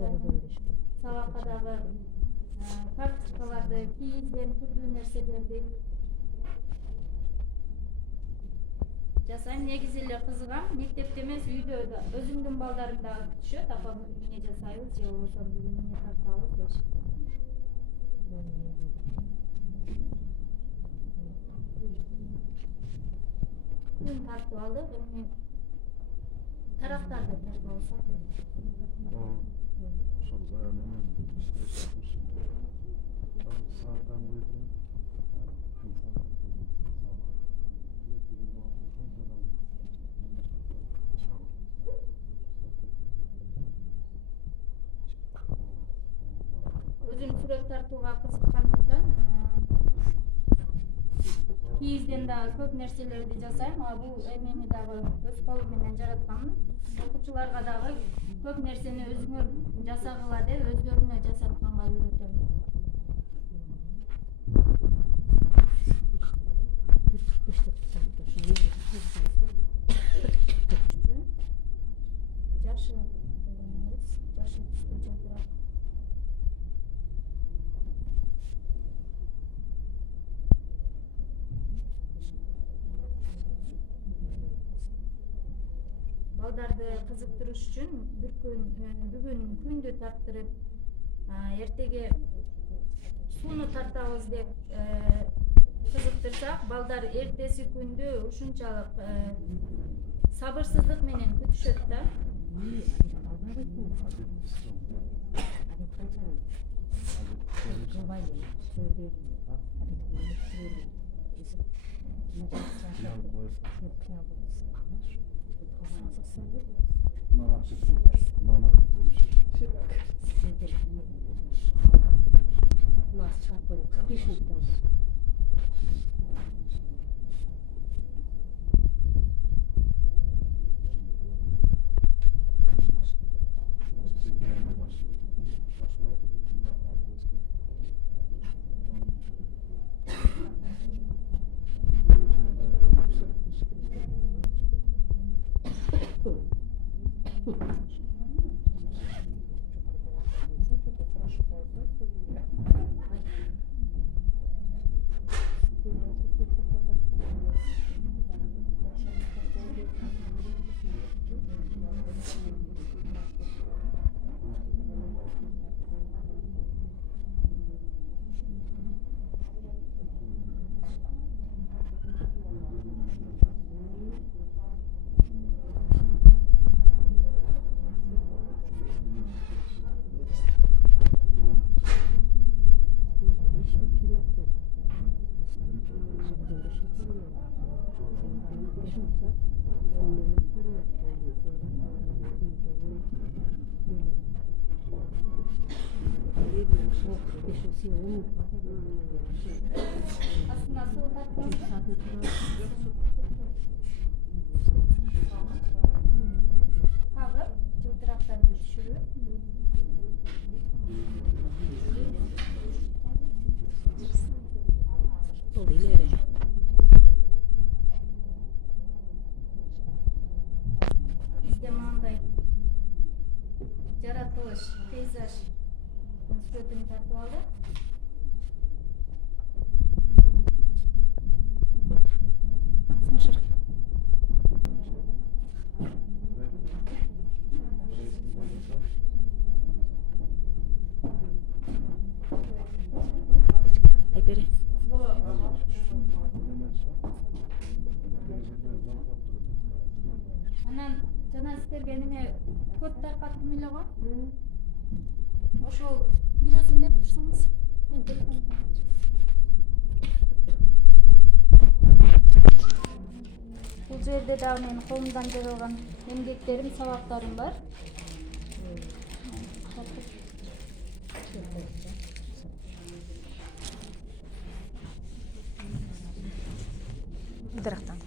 жасайм. Сабакка дагы карточкаларды, кийизден түрдүү нерселерди жасайм. Негизи эле кызыгам. Мектепте эмес, үйдө да өзүмдүн балдарым дагы күтүшөт. Апам эмне жасайбыз же болбосо бүгүн эмне тартабыз дешип. Күн тартып алдык. Эми тарактарды тартып алсак. Ошол баягы эмен иштешатмыш. Сааттан бuyurun. Өзүм сүрөт тартууга кызыккандыктан кийизден дагы көп нерселерди жасайм. Бул эмени дагы өз колум менен жаратканмын. Окуучуларга дагы көп нерсени өзүңөр жасагыла деп өздөрүнө жасатканга үйрөтөм. Жашыл жашыл түстө жалтырап. Балдарды кызыктырыш үчүн бүгүн күндү тарттырып, эртеге сууну тартабыз деп кызыктырсак, балдар эртеси күндү ушунчалык сабырсыздык менен күтүшөт да. Астына суу тартыңызбы? Кагып, жылтырактарды түшүрүп. Бизде мындай жаратылыш, пейзаж сүрөтүн тартып алдык. Айбери. Анан жана сиздерге неме код таркаттым эле го. Ошол бирөөсүн берип турсаңыз. Мен телефон. Бул жерде дагы менин колумдан жазылган эмгектерим, сабактарым бар. Дарактан.